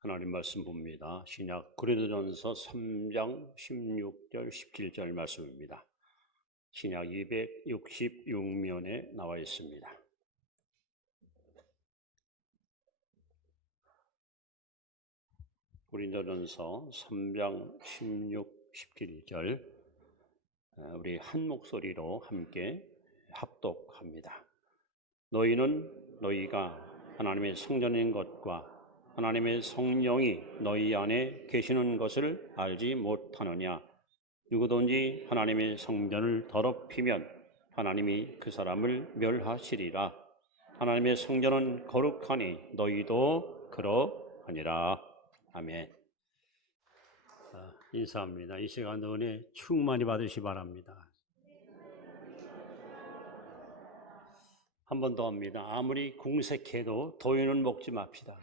하나님 말씀 봅니다. 신약 고린도전서 3장 16절 17절 말씀입니다. 신약 266면에 나와 있습니다. 고린도전서 3장 16, 17절 우리 한 목소리로 함께 합독합니다. 너희는 너희가 하나님의 성전인 것과 하나님의 성령이 너희 안에 계시는 것을 알지 못하느냐? 누구든지 하나님의 성전을 더럽히면 하나님이 그 사람을 멸하시리라. 하나님의 성전은 거룩하니 너희도 그러하니라. 아멘. 인사합니다. 이 시간도 은혜 충만히 받으시 바랍니다. 한 번 더 합니다. 아무리 궁색해도 도유는 먹지 맙시다.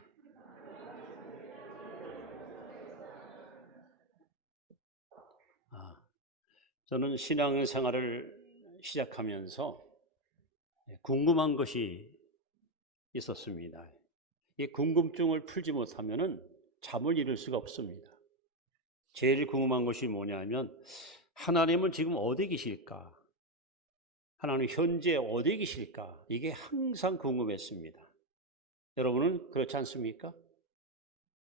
저는 신앙생활을 시작하면서 궁금한 것이 있었습니다. 이 궁금증을 풀지 못하면 잠을 이룰 수가 없습니다. 제일 궁금한 것이 뭐냐면 하나님은 지금 어디 계실까? 하나님 현재 어디 계실까? 이게 항상 궁금했습니다. 여러분은 그렇지 않습니까?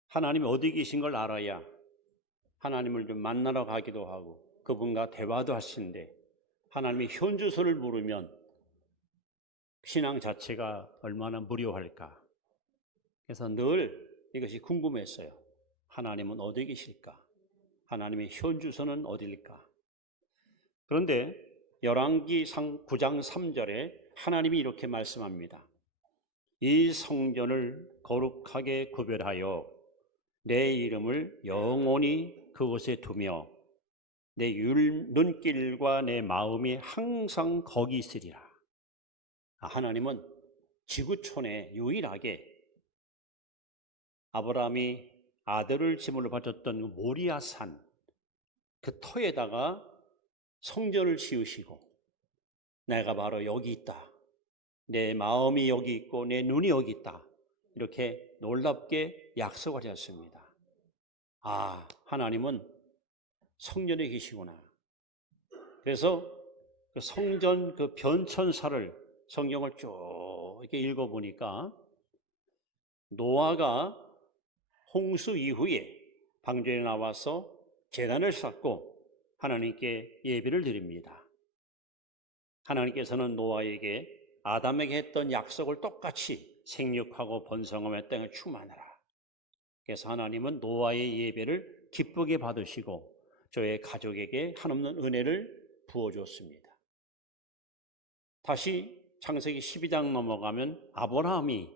하나님이 어디 계신 걸 알아야 하나님을 좀 만나러 가기도 하고 그분과 대화도 하시는데 하나님의 현주소를 모르면 신앙 자체가 얼마나 무료할까? 그래서 늘 이것이 궁금했어요. 하나님은 어디 계실까? 하나님의 현주소는 어디일까? 그런데 열왕기상 9장 3절에 하나님이 이렇게 말씀합니다. 이 성전을 거룩하게 구별하여 내 이름을 영원히 그곳에 두며 내 눈길과 내 마음이 항상 거기 있으리라. 하나님은 지구촌에 유일하게 아브라함이 아들을 제물로 바쳤던 모리아산 그 터에다가 성전을 지으시고 내가 바로 여기 있다. 내 마음이 여기 있고 내 눈이 여기 있다. 이렇게 놀랍게 약속을 하셨습니다. 하나님은 성전에 계시구나. 그래서 그 성전 그 변천사를 성경을 쭉 이렇게 읽어보니까 노아가 홍수 이후에 방주에 나와서 제단을 쌓고 하나님께 예배를 드립니다. 하나님께서는 노아에게 아담에게 했던 약속을 똑같이 생육하고 번성하며 땅을 충만하라. 그래서 하나님은 노아의 예배를 기쁘게 받으시고 저의 가족에게 한없는 은혜를 부어주었습니다. 다시 창세기 12장 넘어가면 아브라함이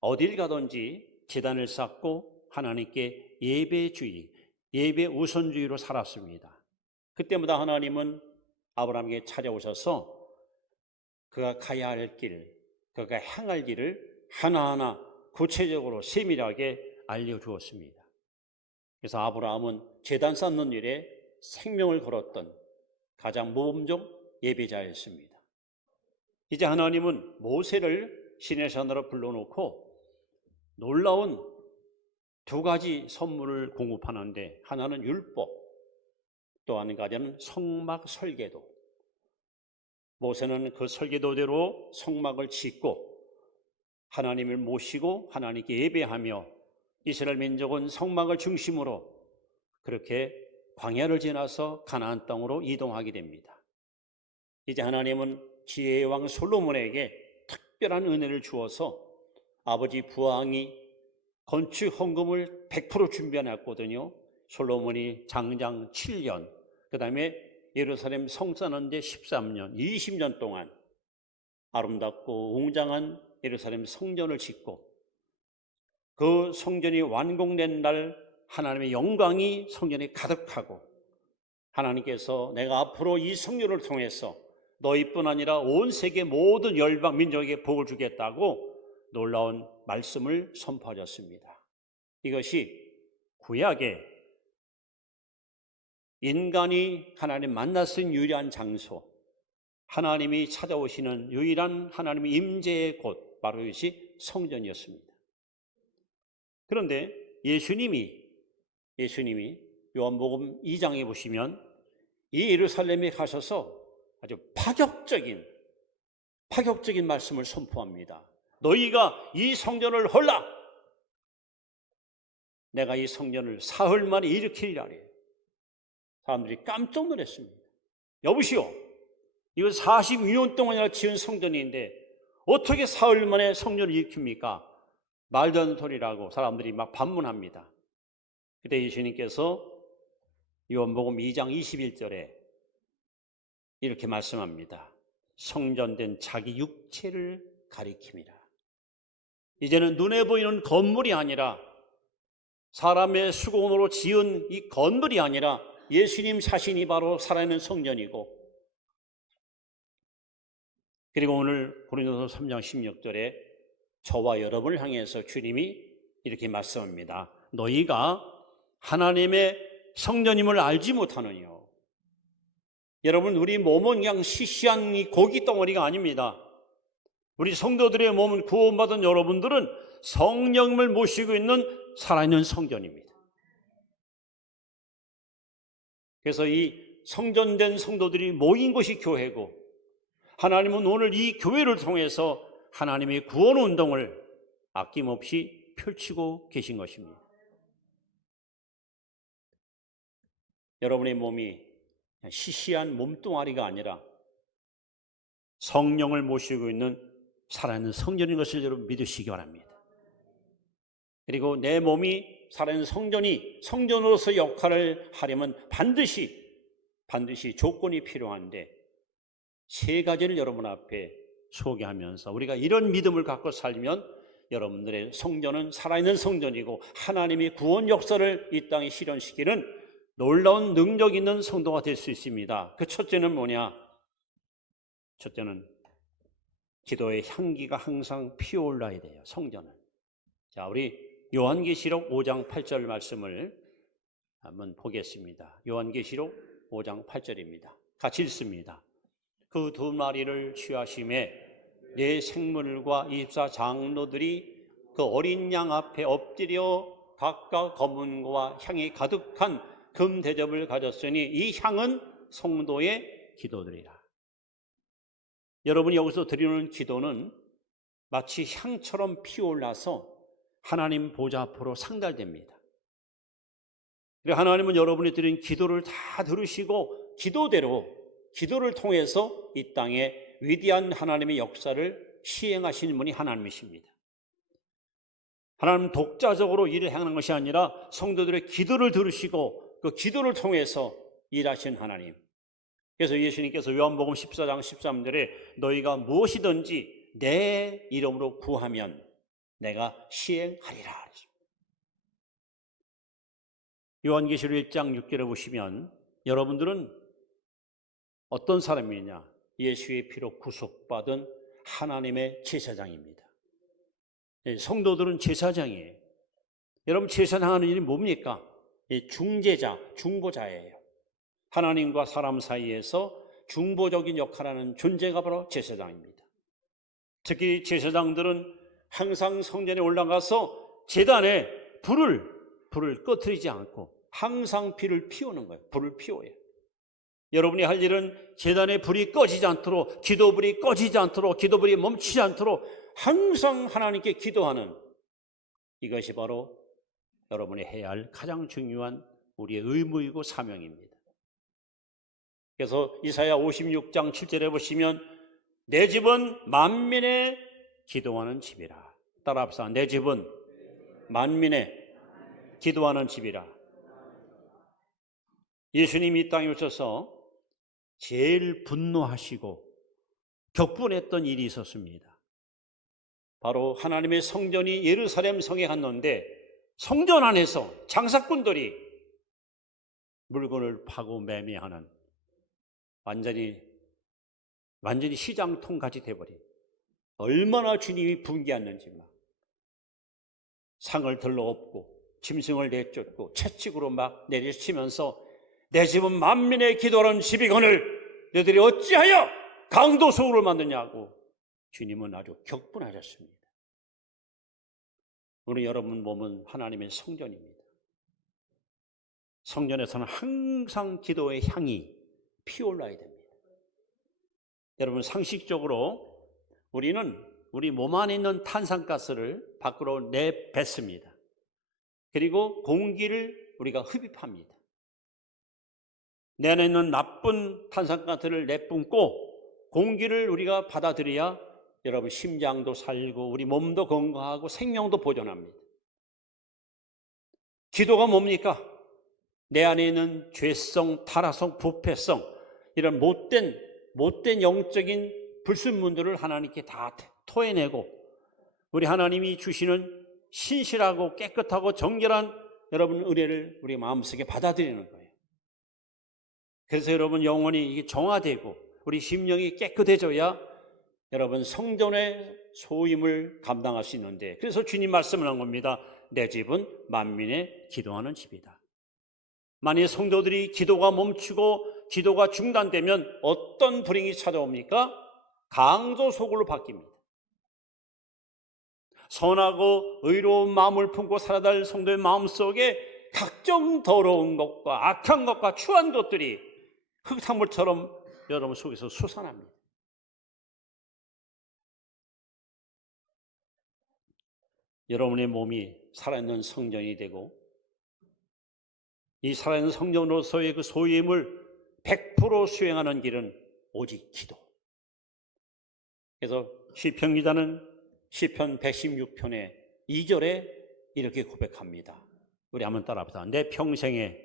어딜 가든지 제단을 쌓고 하나님께 예배주의, 예배 우선주의로 살았습니다. 그때마다 하나님은 아브라함에게 찾아오셔서 그가 가야 할 길, 그가 행할 길을 하나하나 구체적으로 세밀하게 알려주었습니다. 그래서 아브라함은 제단 쌓는 일에 생명을 걸었던 가장 모범적 예배자였습니다. 이제 하나님은 모세를 시내산으로 불러놓고 놀라운 두 가지 선물을 공급하는데 하나는 율법, 또 한 가지는 성막 설계도. 모세는 그 설계도대로 성막을 짓고 하나님을 모시고 하나님께 예배하며 이스라엘 민족은 성막을 중심으로 그렇게 광야를 지나서 가나안 땅으로 이동하게 됩니다. 이제 하나님은 지혜의 왕 솔로몬에게 특별한 은혜를 주어서 아버지 부왕이 건축 헌금을 100% 준비해놨거든요. 솔로몬이 장장 7년, 그 다음에 예루살렘 성 쌓는데 13년, 20년 동안 아름답고 웅장한 예루살렘 성전을 짓고 그 성전이 완공된 날 하나님의 영광이 성전에 가득하고 하나님께서 내가 앞으로 이 성전을 통해서 너희뿐 아니라 온 세계 모든 열방 민족에게 복을 주겠다고 놀라운 말씀을 선포하셨습니다. 이것이 구약의 인간이 하나님 만날 수 있는 유일한 장소, 하나님이 찾아오시는 유일한 하나님의 임재의 곳, 바로 이것이 성전이었습니다. 그런데 예수님이 요한복음 2장에 보시면 이 예루살렘에 가셔서 아주 파격적인 말씀을 선포합니다. 너희가 이 성전을 헐라! 내가 이 성전을 사흘 만에 일으키리라. 사람들이 깜짝 놀랐습니다. 여보시오, 이거 42년 동안이나 지은 성전인데 어떻게 사흘 만에 성전을 일으킵니까? 말도 안 되는 소리라고 사람들이 막 반문합니다. 그때 예수님께서 요한복음 2장 21절에 이렇게 말씀합니다. 성전된 자기 육체를 가리킴이라. 이제는 눈에 보이는 건물이 아니라 사람의 수공으로 지은 이 건물이 아니라 예수님 자신이 바로 살아있는 성전이고, 그리고 오늘 고린도서 3장 16절에 저와 여러분을 향해서 주님이 이렇게 말씀합니다. 너희가 하나님의 성전임을 알지 못하느뇨. 여러분, 우리 몸은 그냥 시시한 이 고기 덩어리가 아닙니다. 우리 성도들의 몸은 구원받은 여러분들은 성령을 모시고 있는 살아있는 성전입니다. 그래서 이 성전된 성도들이 모인 것이 교회고, 하나님은 오늘 이 교회를 통해서 하나님의 구원 운동을 아낌없이 펼치고 계신 것입니다. 여러분의 몸이 시시한 몸뚱아리가 아니라 성령을 모시고 있는 살아있는 성전인 것을 여러분 믿으시기 바랍니다. 그리고 내 몸이 살아있는 성전으로서 역할을 하려면 반드시 조건이 필요한데, 세 가지를 여러분 앞에 소개하면서 우리가 이런 믿음을 갖고 살면 여러분들의 성전은 살아있는 성전이고 하나님이 구원 역사를 이 땅에 실현시키는 놀라운 능력 있는 성도가 될 수 있습니다. 그 첫째는 뭐냐? 첫째는 기도의 향기가 항상 피어올라야 돼요. 성전은. 자, 우리 요한계시록 5장 8절 말씀을 한번 보겠습니다. 요한계시록 5장 8절입니다. 같이 읽습니다. 그 두 마리를 취하심에 네 생물과 24장로들이 그 어린 양 앞에 엎드려 각각 검은고와 향이 가득한 금 대접을 가졌으니 이 향은 성도의 기도들이라. 여러분이 여기서 드리는 기도는 마치 향처럼 피어올라서 하나님 보좌 앞으로 상달됩니다. 그리고 하나님은 여러분이 드린 기도를 다 들으시고 기도를 통해서 이 땅에 위대한 하나님의 역사를 시행하시는 분이 하나님이십니다. 하나님은 독자적으로 일을 행하는 것이 아니라 성도들의 기도를 들으시고 그 기도를 통해서 일하신 하나님. 그래서 예수님께서 요한복음 14장 13절에 너희가 무엇이든지 내 이름으로 구하면 내가 시행하리라. 요한계시록 1장 6절에 보시면 여러분들은 어떤 사람이냐? 예수의 피로 구속받은 하나님의 제사장입니다. 성도들은 제사장이에요. 여러분, 제사장하는 일이 뭡니까? 중보자예요. 하나님과 사람 사이에서 중보적인 역할하는 존재가 바로 제사장입니다. 특히 제사장들은 항상 성전에 올라가서 제단에 불을 꺼뜨리지 않고 항상 피를 피우는 거예요. 불을 피워요. 여러분이 할 일은 제단에 불이 꺼지지 않도록, 기도불이 꺼지지 않도록, 기도불이 멈추지 않도록 항상 하나님께 기도하는, 이것이 바로 여러분이 해야 할 가장 중요한 우리의 의무이고 사명입니다. 그래서 이사야 56장 7절에 보시면 내 집은 만민의 기도하는 집이라. 따라합시다. 내 집은 만민의 기도하는 집이라. 예수님이 이 땅에 오셔서 제일 분노하시고 격분했던 일이 있었습니다. 바로 하나님의 성전이 예루살렘 성에 갔는데 성전 안에서 장사꾼들이 물건을 파고 매매하는 완전히 시장통같이 돼버린, 얼마나 주님이 분개했는지 막 상을 들러 엎고 짐승을 내쫓고 채찍으로 막 내리치면서 내 집은 만민의 기도하는 집이거늘 너희들이 어찌하여 강도 소굴을 만드냐고 주님은 아주 격분하셨습니다. 우리 여러분 몸은 하나님의 성전입니다. 성전에서는 항상 기도의 향이 피어올라야 됩니다. 여러분, 상식적으로 우리는 우리 몸 안에 있는 탄산가스를 밖으로 내뱉습니다. 그리고 공기를 우리가 흡입합니다. 내 안에 있는 나쁜 탄산가스를 내뿜고 공기를 우리가 받아들여야 여러분 심장도 살고 우리 몸도 건강하고 생명도 보존합니다. 기도가 뭡니까? 내 안에 있는 죄성, 타락성, 부패성, 이런 못된 영적인 불순물들을 하나님께 다 토해내고 우리 하나님이 주시는 신실하고 깨끗하고 정결한 여러분 은혜를 우리 마음속에 받아들이는 거예요. 그래서 여러분 영혼이 이게 정화되고 우리 심령이 깨끗해져야 여러분 성전의 소임을 감당할 수 있는데, 그래서 주님 말씀을 한 겁니다. 내 집은 만민의 기도하는 집이다. 만일 성도들이 기도가 멈추고 기도가 중단되면 어떤 불행이 찾아옵니까? 강도소굴로 바뀝니다. 선하고 의로운 마음을 품고 살아갈 성도의 마음속에 각종 더러운 것과 악한 것과 추한 것들이 흙탕물처럼 여러분 속에서 솟아납니다. 여러분의 몸이 살아있는 성전이 되고 이 살아있는 성전으로서의 그 소임을 100% 수행하는 길은 오직 기도. 그래서 시편 기자는 시편 116편의 2절에 이렇게 고백합니다. 우리 한번 따라합시다. 내 평생에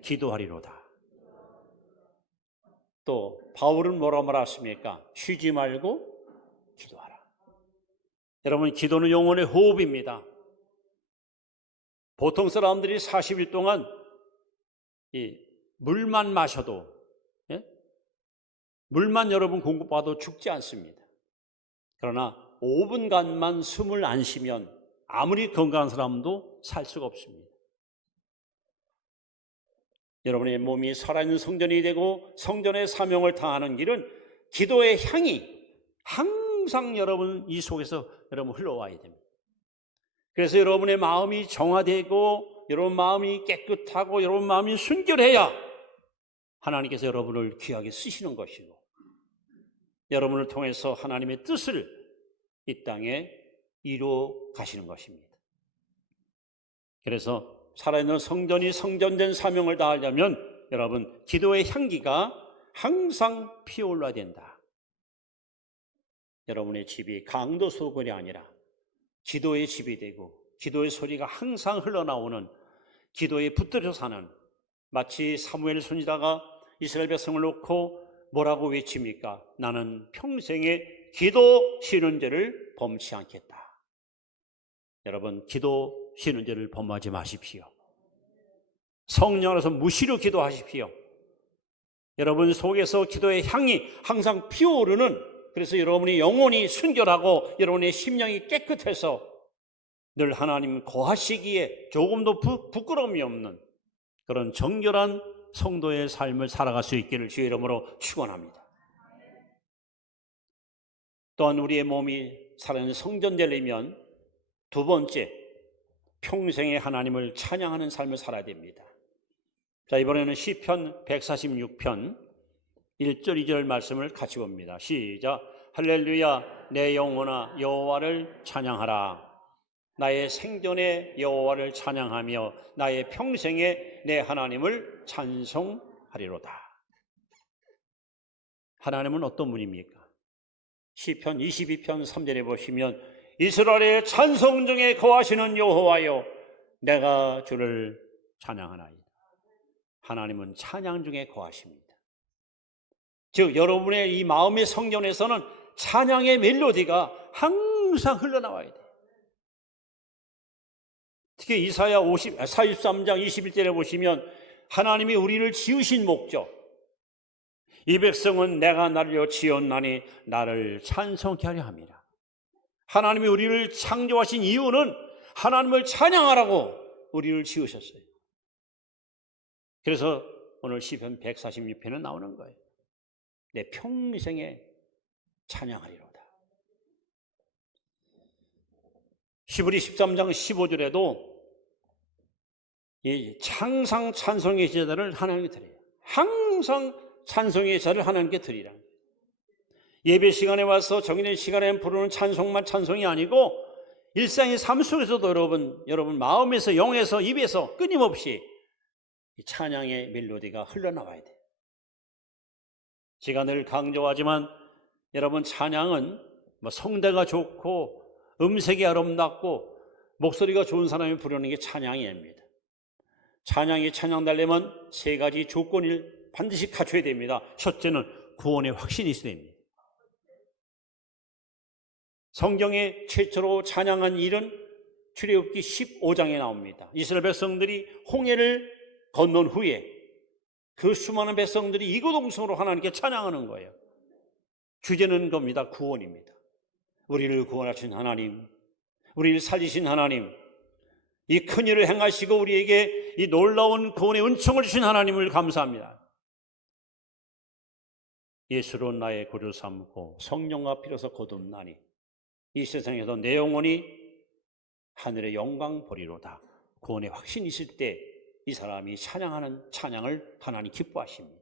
기도하리로다. 또 바울은 뭐라 말했습니까? 쉬지 말고 기도하라. 여러분, 기도는 영혼의 호흡입니다. 보통 사람들이 40일 동안 이 물만 마셔도, 물만 여러분 공급받아도 죽지 않습니다. 그러나 5분간만 숨을 안 쉬면 아무리 건강한 사람도 살 수가 없습니다. 여러분의 몸이 살아있는 성전이 되고 성전의 사명을 다하는 길은 기도의 향이 항상 여러분 이 속에서 여러분 흘러와야 됩니다. 그래서 여러분의 마음이 정화되고 여러분 마음이 깨끗하고 여러분 마음이 순결해야 하나님께서 여러분을 귀하게 쓰시는 것이고 여러분을 통해서 하나님의 뜻을 이 땅에 이루어 가시는 것입니다. 그래서 살아있는 성전이 성전된 사명을 다하려면 여러분 기도의 향기가 항상 피어올라야 된다. 여러분의 집이 강도소굴이 아니라 기도의 집이 되고 기도의 소리가 항상 흘러나오는 기도에 붙들려 사는, 마치 사무엘 선지자가 이스라엘 백성을 놓고 뭐라고 외칩니까? 나는 평생에 기도 쉬는 죄를 범치 않겠다. 여러분 기도 쉬는 죄를 범하지 마십시오. 성령 안에서 무시로 기도하십시오. 여러분 속에서 기도의 향이 항상 피어오르는, 그래서 여러분의 영혼이 순결하고 여러분의 심령이 깨끗해서 늘 하나님 거하시기에 조금도 부끄러움이 없는 그런 정결한 성도의 삶을 살아갈 수 있기를 주의 이름으로 축원합니다. 또한 우리의 몸이 살아있는 성전 되려면 두 번째, 평생에 하나님을 찬양하는 삶을 살아야 됩니다. 자, 이번에는 시편 146편 1절 2절 말씀을 같이 봅니다. 시작. 할렐루야, 내 영혼아 여호와를 찬양하라. 나의 생전에 여호와를 찬양하며 나의 평생에 내 하나님을 찬송하리로다. 하나님은 어떤 분입니까? 시편 22편 3절에 보시면 이스라엘의 찬송 중에 거하시는 여호와여 내가 주를 찬양하나이다. 하나님은 찬양 중에 거하십니다. 즉 여러분의 이 마음의 성전에서는 찬양의 멜로디가 항상 흘러나와야 돼요. 특히 이사야 43장 21절에 보시면 하나님이 우리를 지으신 목적, 이 백성은 내가 나를 지었나니 나를 찬송케 하려 함이라. 하나님이 우리를 창조하신 이유는 하나님을 찬양하라고 우리를 지으셨어요. 그래서 오늘 시편 146편에 나오는 거예요. 내 평생에 찬양하리로다. 히브리 13장 15절에도 이 항상 찬송의 제사를 하나님께 드려요. 항상 찬송의 제사를 하나님께 드리라. 예배 시간에 와서 정해진 시간에 부르는 찬송만 찬송이 아니고 일상의 삶 속에서도 여러분 마음에서, 영에서, 입에서 끊임없이 이 찬양의 멜로디가 흘러나와야 돼요. 제가 늘 강조하지만 여러분, 찬양은 성대가 좋고 음색이 아름답고 목소리가 좋은 사람이 부르는 게 찬양이 아닙니다. 찬양이 찬양되려면 세 가지 조건을 반드시 갖춰야 됩니다. 첫째는 구원의 확신이 있어야 됩니다. 성경에 최초로 찬양한 일은 출애굽기 15장에 나옵니다. 이스라엘 백성들이 홍해를 건넌 후에 그 수많은 백성들이 이구동성으로 하나님께 찬양하는 거예요. 주제는 겁니다. 구원입니다. 우리를 구원하신 하나님, 우리를 살리신 하나님, 이 큰일을 행하시고 우리에게 이 놀라운 구원의 은총을 주신 하나님을 감사합니다. 예수로 나의 구주 삼고 성령과 피로서 거듭나니 이 세상에서 내 영혼이 하늘의 영광 보리로다. 구원의 확신이 있을 때 이 사람이 찬양하는 찬양을 하나님 기뻐하십니다.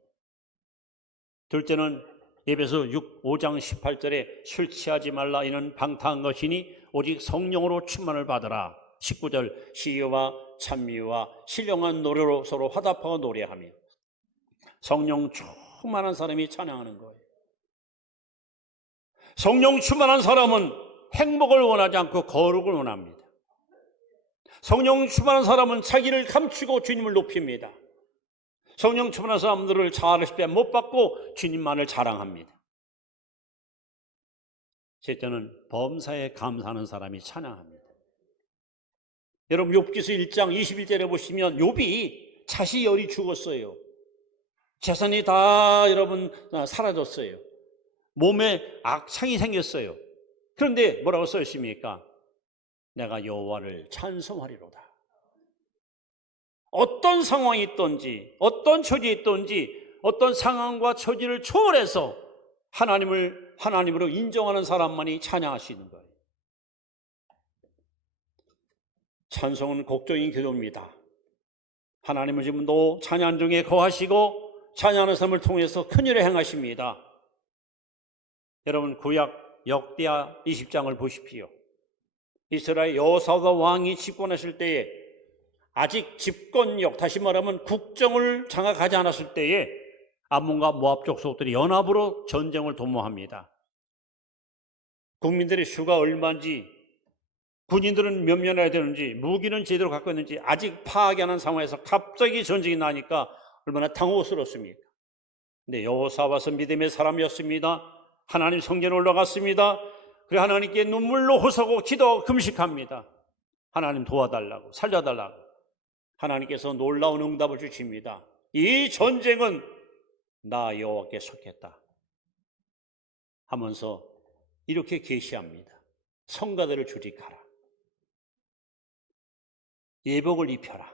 둘째는 에베소 5장 18절에 술 취하지 말라, 이는 방탕한 것이니 오직 성령으로 충만을 받으라. 19절 시와 찬미와 신령한 노래로 서로 화답하고 노래하며. 성령 충만한 사람이 찬양하는 거예요. 성령 충만한 사람은 행복을 원하지 않고 거룩을 원합니다. 성령 충만한 사람은 자기를 감추고 주님을 높입니다. 성령 충만한 사람들을 자아를 못 받고 주님만을 자랑합니다. 셋째는 범사에 감사하는 사람이 찬양합니다. 여러분, 욥기서 1장 21절에 보시면 욥이 자식 열이 죽었어요. 재산이 다 여러분 사라졌어요. 몸에 악창이 생겼어요. 그런데 뭐라고 써 있습니까? 내가 여호와를 찬송하리로다. 어떤 상황이 있든지, 어떤 처지에 있든지, 어떤 상황과 처지를 초월해서 하나님으로 인정하는 사람만이 찬양할 수 있는 거예요. 찬송은 곡적인 기도입니다. 하나님은 지금도 찬양 중에 거하시고 찬양하는 삶을 통해서 큰일을 행하십니다. 여러분, 구약 역대하 20장을 보십시오. 이스라엘 여호사밧 왕이 집권하실 때에 아직 집권력, 다시 말하면 국정을 장악하지 않았을 때에 암몬과 모압 족속들이 연합으로 전쟁을 도모합니다. 국민들의 수가 얼마인지, 군인들은 몇 명이나 되는지, 무기는 제대로 갖고 있는지 아직 파악이 안 한 상황에서 갑자기 전쟁이 나니까 얼마나 당혹스럽습니까? 근데 여호사밧은 믿음의 사람이었습니다. 하나님 성전에 올라갔습니다. 그래 하나님께 눈물로 호소하고 기도 금식합니다. 하나님 도와달라고, 살려달라고. 하나님께서 놀라운 응답을 주십니다. 이 전쟁은 나 여호와께 속했다 하면서 이렇게 계시합니다. 성가대를 조직하라. 예복을 입혀라.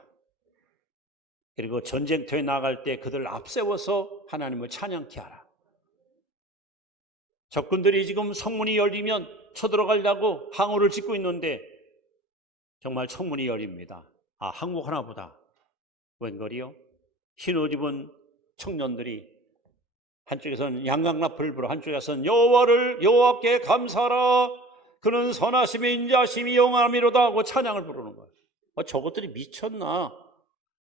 그리고 전쟁터에 나갈 때 그들을 앞세워서 하나님을 찬양케 하라. 적군들이 지금 성문이 열리면 쳐들어가려고 항우를 짓고 있는데 정말 성문이 열립니다. 아, 항목 하나보다 웬걸이요? 흰옷 입은 청년들이 한쪽에서는 양강나풀을 불어, 한쪽에서는 여호와께 감사하라, 그는 선하심이 인자하심이 영원함이로다 하고 찬양을 부르는 거예요. 저것들이 미쳤나?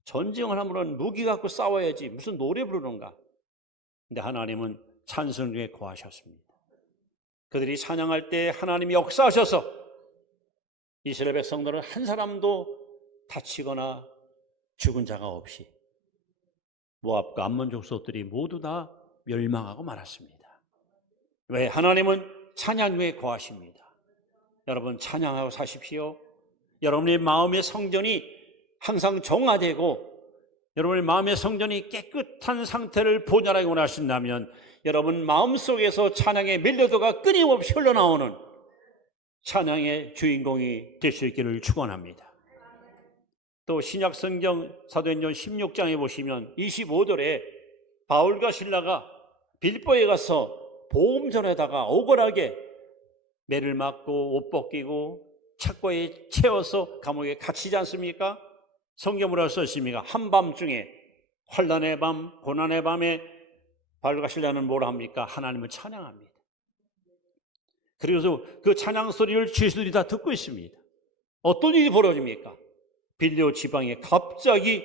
전쟁을 하면 무기 갖고 싸워야지 무슨 노래 부르는가? 근데 하나님은 찬송 중에 거하셨습니다. 그들이 찬양할 때 하나님이 역사하셔서 이스라엘 백성들은 한 사람도 다치거나 죽은 자가 없이 모압과 암몬 족속들이 모두 다 멸망하고 말았습니다. 왜? 하나님은 찬양 중에 거하십니다. 여러분, 찬양하고 사십시오. 여러분의 마음의 성전이 항상 정화되고 여러분의 마음의 성전이 깨끗한 상태를 보존하기 원하신다면 여러분 마음속에서 찬양의 멜로디가 끊임없이 흘러나오는 찬양의 주인공이 될 수 있기를 축원합니다. 또 신약성경 사도행전 16장에 보시면 25절에 바울과 실라가 빌보에 가서 보험전에다가 억울하게 매를 맞고 옷 벗기고 착고에 채워서 감옥에 갇히지 않습니까? 성경 뭐라고 썼습니까? 한밤중에 환난의 밤, 고난의 밤에 발가시려는 뭘 합니까? 하나님을 찬양합니다. 그래서 그 찬양 소리를 죄수들이 다 듣고 있습니다. 어떤 일이 벌어집니까? 빌레오 지방에 갑자기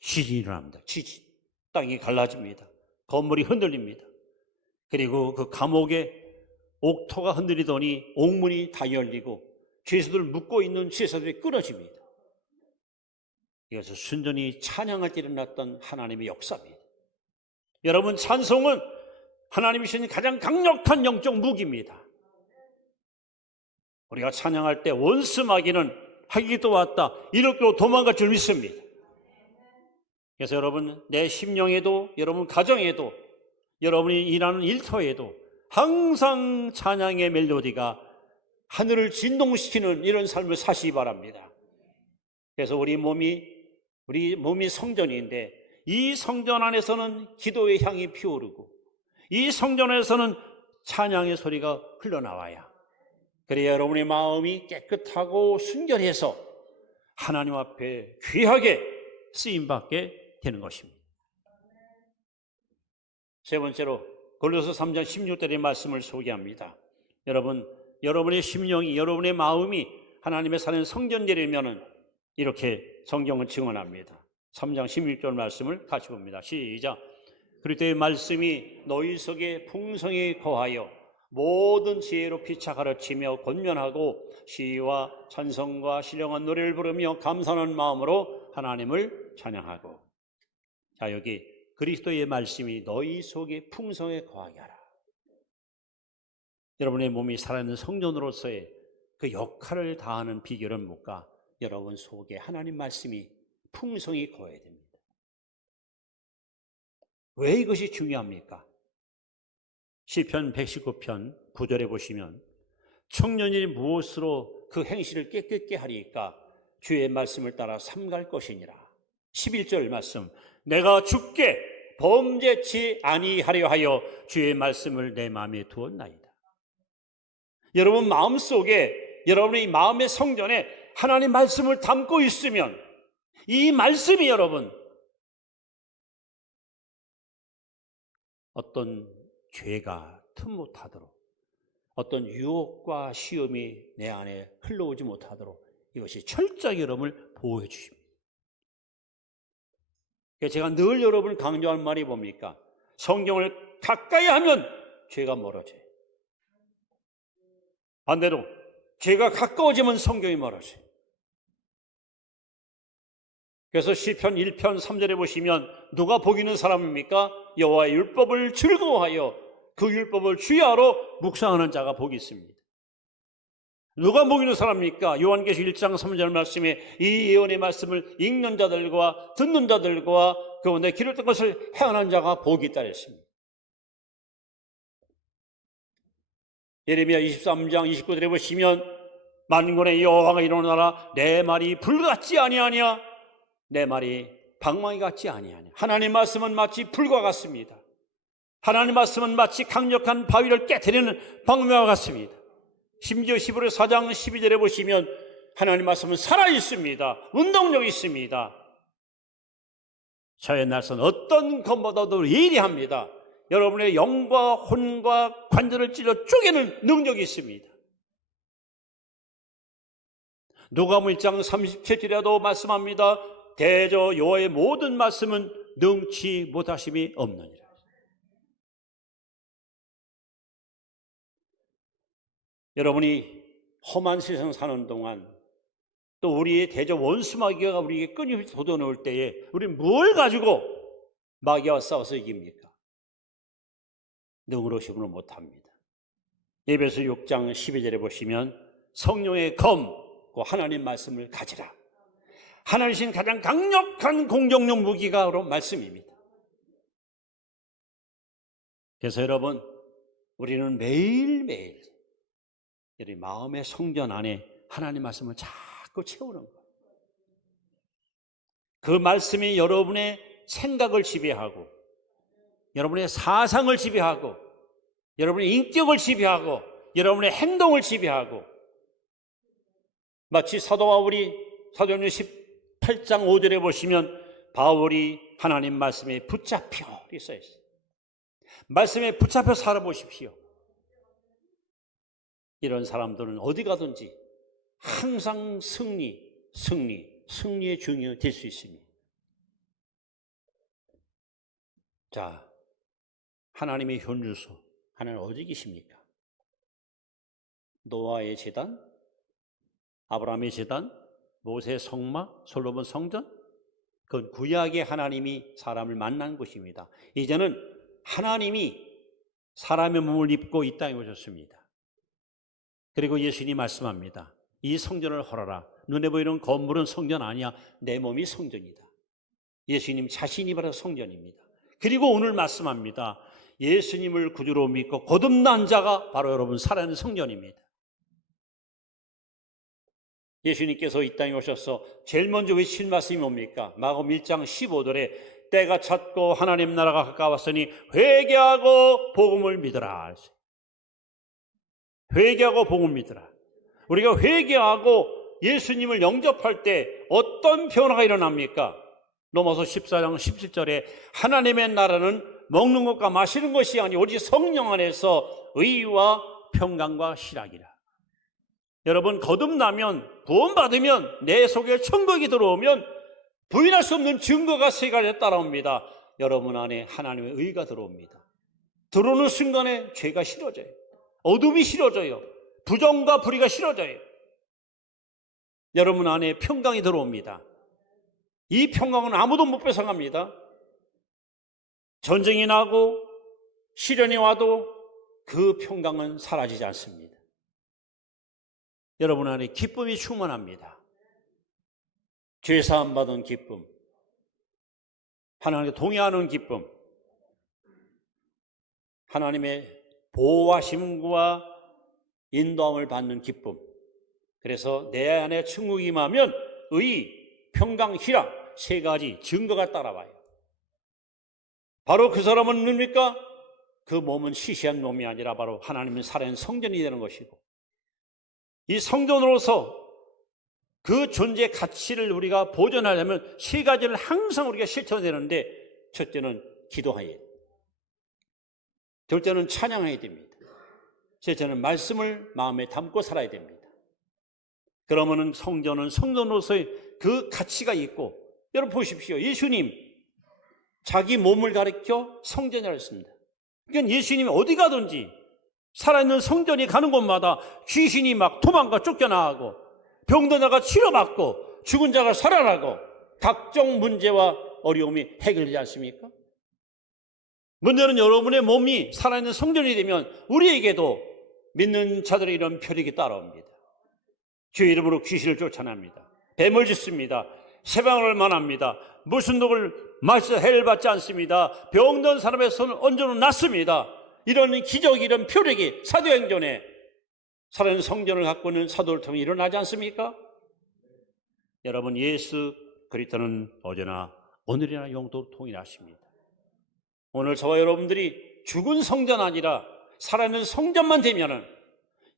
지진이 일어납니다. 지진. 땅이 갈라집니다. 건물이 흔들립니다. 그리고 그 감옥의 옥토가 흔들리더니 옥문이 다 열리고 죄수들 묶고 있는 죄수들이 끊어집니다. 이것은 순전히 찬양할 때 일어났던 하나님의 역사입니다. 여러분, 찬송은 하나님이 주신 가장 강력한 영적 무기입니다. 우리가 찬양할 때 원수마귀는 하기도 왔다, 이렇게 도망갈 줄 믿습니다. 그래서 여러분, 내 심령에도, 여러분 가정에도, 여러분이 일하는 일터에도 항상 찬양의 멜로디가 하늘을 진동시키는 이런 삶을 사시기 바랍니다. 그래서 우리 몸이 성전인데, 이 성전 안에서는 기도의 향이 피어오르고 이 성전 안에서는 찬양의 소리가 흘러나와야, 그래야 여러분의 마음이 깨끗하고 순결해서 하나님 앞에 귀하게 쓰임받게 되는 것입니다. 세 번째로 골로새 3장 16절의 말씀을 소개합니다. 여러분의 심령이, 여러분의 마음이 하나님의 사는 성전되려면 이렇게 성경은 증언합니다. 3장 16절 말씀을 같이 봅니다. 시작. 그리스도의 말씀이 너희 속에 풍성히 거하여 모든 지혜로 피차 가르치며 권면하고 시와 찬송과 신령한 노래를 부르며 감사하는 마음으로 하나님을 찬양하고. 자, 여기 그리스도의 말씀이 너희 속에 풍성히 거하게 하라. 여러분의 몸이 살아있는 성전으로서의 그 역할을 다하는 비결은 뭘까? 여러분 속에 하나님 말씀이 풍성히 거해야 됩니다. 왜 이것이 중요합니까? 시편 119편 9절에 보시면 청년이 무엇으로 그 행실을 깨끗게 하리까? 주의 말씀을 따라 삼갈 것이니라. 11절 말씀, 내가 주께 범죄치 아니하려 하여 주의 말씀을 내 마음에 두었나이다. 여러분 마음속에, 여러분의 마음의 성전에 하나님 말씀을 담고 있으면 이 말씀이 여러분 어떤 죄가 틈 못하도록, 어떤 유혹과 시험이 내 안에 흘러오지 못하도록 이것이 철저하게 여러분을 보호해 주십니다. 제가 늘 여러분을 강조하는 말이 뭡니까? 성경을 가까이 하면 죄가 멀어져요. 반대로 죄가 가까워지면 성경이 멀어져요. 그래서 시편 1편 3절에 보시면 누가 복 있는 사람입니까? 여호와의 율법을 즐거워하여 그 율법을 주야로 묵상하는 자가 복이 있습니다. 누가 복 있는 사람입니까? 요한계시 1장 3절 말씀에 이 예언의 말씀을 읽는 자들과 듣는 자들과 그 가운데 기록된 것을 행하는 자가 복이 있다 했습니다. 예레미야 23장 29절에 보시면 만군의 여호와가 이르노라 내 말이 불 같지 아니하냐, 내 말이 방망이 같지 아니하냐. 하나님 말씀은 마치 불과 같습니다. 하나님 말씀은 마치 강력한 바위를 깨트리는 방망이와 같습니다. 심지어 히브리 4장 12절에 보시면 하나님 말씀은 살아있습니다. 운동력이 있습니다. 저의 날선 어떤 것보다도 예리합니다. 여러분의 영과 혼과 관절을 찔러 쪼개는 능력이 있습니다. 누가복음 1장 37절에도 말씀합니다. 대저 여호와의 모든 말씀은 능치 못하심이 없느니라. 여러분이 험한 세상 사는 동안 또 우리의 대저 원수 마귀가 우리에게 끊임없이 돋아놓을 때에 우리는 뭘 가지고 마귀와 싸워서 이깁니까? 능으로 힘으로 못합니다. 에베소 6장 12절에 보시면 성령의 검, 그 하나님 말씀을 가지라. 하나님이신 가장 강력한 공격용 무기가 바로 말씀입니다. 그래서 여러분, 우리는 매일매일 우리 마음의 성전 안에 하나님 말씀을 자꾸 채우는 거예요. 그 말씀이 여러분의 생각을 지배하고 여러분의 사상을 지배하고 여러분의 인격을 지배하고 여러분의 행동을 지배하고 마치 사도 바울이 사도행전 18장 5절에 보시면 바울이 하나님 말씀에 붙잡혀 이렇게 써 있어요. 말씀에 붙잡혀 살아보십시오. 이런 사람들은 어디 가든지 항상 승리의 중이 될 수 있습니다. 자, 하나님의 현주소, 하나님 어디 계십니까? 노아의 제단, 아브라함의 제단, 모세의 성막, 솔로몬 성전, 그건 구약의 하나님이 사람을 만난 곳입니다. 이제는 하나님이 사람의 몸을 입고 이 땅에 오셨습니다. 그리고 예수님이 말씀합니다. 이 성전을 헐어라. 눈에 보이는 건물은 성전 아니야. 내 몸이 성전이다. 예수님 자신이 바로 성전입니다. 그리고 오늘 말씀합니다. 예수님을 구주로 믿고 거듭난 자가 바로 여러분 살아있는 성전입니다. 예수님께서 이 땅에 오셔서 제일 먼저 외친 말씀이 뭡니까? 마가복음 1장 15절에 때가 찼고 하나님 나라가 가까웠으니 회개하고 복음을 믿으라. 회개하고 복음을 믿으라. 우리가 회개하고 예수님을 영접할 때 어떤 변화가 일어납니까? 로마서 14장 17절에 하나님의 나라는 먹는 것과 마시는 것이 아니 오직 성령 안에서 의와 평강과 희락이라. 여러분 거듭나면 구원받으면 내 속에 천국이 들어오면 부인할 수 없는 증거가 세 가지 따라옵니다. 여러분 안에 하나님의 의가 들어옵니다. 들어오는 순간에 죄가 싫어져요. 어둠이 싫어져요. 부정과 불의가 싫어져요. 여러분 안에 평강이 들어옵니다. 이 평강은 아무도 못 뺏어갑니다. 전쟁이 나고 시련이 와도 그 평강은 사라지지 않습니다. 여러분 안에 기쁨이 충만합니다. 죄사함 받은 기쁨, 하나님과 동의하는 기쁨, 하나님의 보호하심과 인도함을 받는 기쁨. 그래서 내 안에 천국이 임하면 의, 평강, 희락 세 가지 증거가 따라와요. 바로 그 사람은 뭡니까? 그 몸은 시시한 몸이 아니라 바로 하나님의 살아있는 성전이 되는 것이고 이 성전으로서 그 존재의 가치를 우리가 보존하려면 세 가지를 항상 우리가 실천해야 되는데 첫째는 기도해야 돼요. 둘째는 찬양해야 됩니다. 셋째는 말씀을 마음에 담고 살아야 됩니다. 그러면은 성전은 성전으로서의 그 가치가 있고 여러분 보십시오. 예수님 자기 몸을 가리켜 성전이라고 했습니다. 그러니까 예수님이 어디 가든지 살아있는 성전이 가는 곳마다 귀신이 막 도망가 쫓겨나가고 병든 자가 치료받고 죽은 자가 살아나고 각종 문제와 어려움이 해결되지 않습니까? 문제는 여러분의 몸이 살아있는 성전이 되면 우리에게도 믿는 자들의 이런 표적이 따라옵니다. 주의 이름으로 귀신을 쫓아냅니다. 뱀을 짓습니다. 세방을 만합니다. 무슨 독을 마셔 해를 받지 않습니다. 병든 사람의 손을 얹어는 낫습니다. 이런 기적, 이런 표적이 사도행전에 살아있는 성전을 갖고 있는 사도를 통해 일어나지 않습니까? 여러분 예수 그리스도는 어제나 오늘이나 영원토록 동일하십니다. 오늘 저와 여러분들이 죽은 성전 아니라 살아있는 성전만 되면은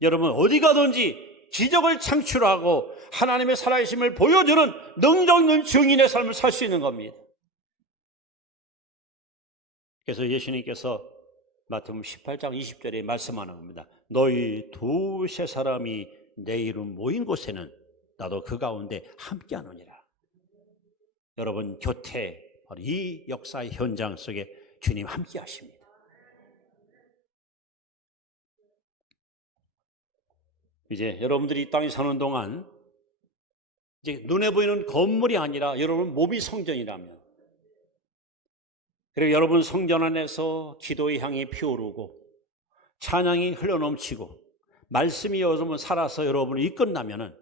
여러분 어디 가든지 기적을 창출하고 하나님의 살아계심을 보여주는 능력 있는 증인의 삶을 살 수 있는 겁니다. 그래서 예수님께서 마태복음 18장 20절에 말씀하는 겁니다. 너희 두세 사람이 내 이름 모인 곳에는 나도 그 가운데 함께하느니라. 여러분 곁에 바로 이 역사의 현장 속에 주님 함께하십니다. 이제 여러분들이 이 땅에 사는 동안 이제 눈에 보이는 건물이 아니라 여러분 몸이 성전이라면, 그리고 여러분 성전 안에서 기도의 향이 피어오르고 찬양이 흘러넘치고 말씀이 여러분 살아서 여러분을 이끈다면은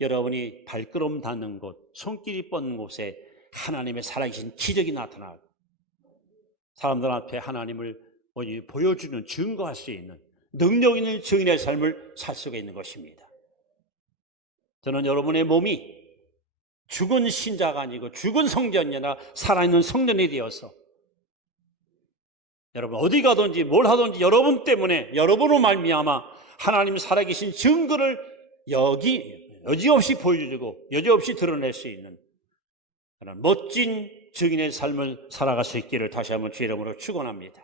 여러분이 발걸음 닿는 곳, 손길이 뻗는 곳에 하나님의 살아계신 기적이 나타나고 사람들 앞에 하나님을 보여주는, 증거할 수 있는 능력 있는 증인의 삶을 살 수가 있는 것입니다. 저는 여러분의 몸이 죽은 신자가 아니고 죽은 성전이 아니라 살아있는 성전이 되어서 여러분 어디 가든지 뭘 하든지 여러분 때문에, 여러분으로 말미암아 하나님 살아계신 증거를 여지없이 보여주고 여지없이 드러낼 수 있는 그런 멋진 증인의 삶을 살아갈 수 있기를 다시 한번 주의 이름으로 축원합니다.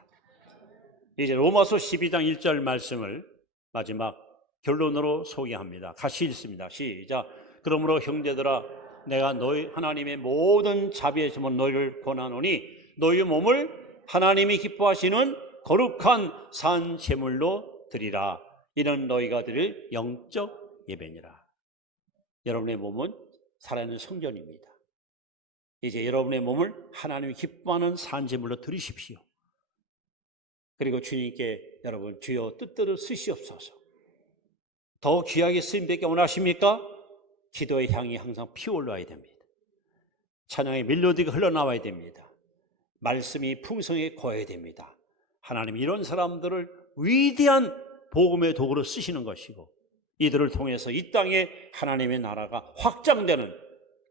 이제 로마서 12장 1절 말씀을 마지막 결론으로 소개합니다. 같이 읽습니다. 시작. 그러므로 형제들아 내가 너희 하나님의 모든 자비에 심은 너희를 권하노니 너희 몸을 하나님이 기뻐하시는 거룩한 산 제물로 드리라. 이는 너희가 드릴 영적 예배니라. 여러분의 몸은 살아있는 성전입니다. 이제 여러분의 몸을 하나님이 기뻐하는 산 제물로 드리십시오. 그리고 주님께 여러분 주여 뜻대로 쓰시옵소서. 더 귀하게 쓰임받기 원하십니까? 기도의 향이 항상 피어올라야 됩니다. 찬양의 멜로디가 흘러나와야 됩니다. 말씀이 풍성하게 고여야 됩니다. 하나님 이런 사람들을 위대한 복음의 도구로 쓰시는 것이고 이들을 통해서 이 땅에 하나님의 나라가 확장되는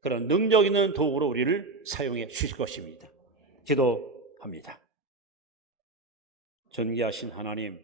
그런 능력 있는 도구로 우리를 사용해 주실 것입니다. 기도합니다. 존귀하신 하나님,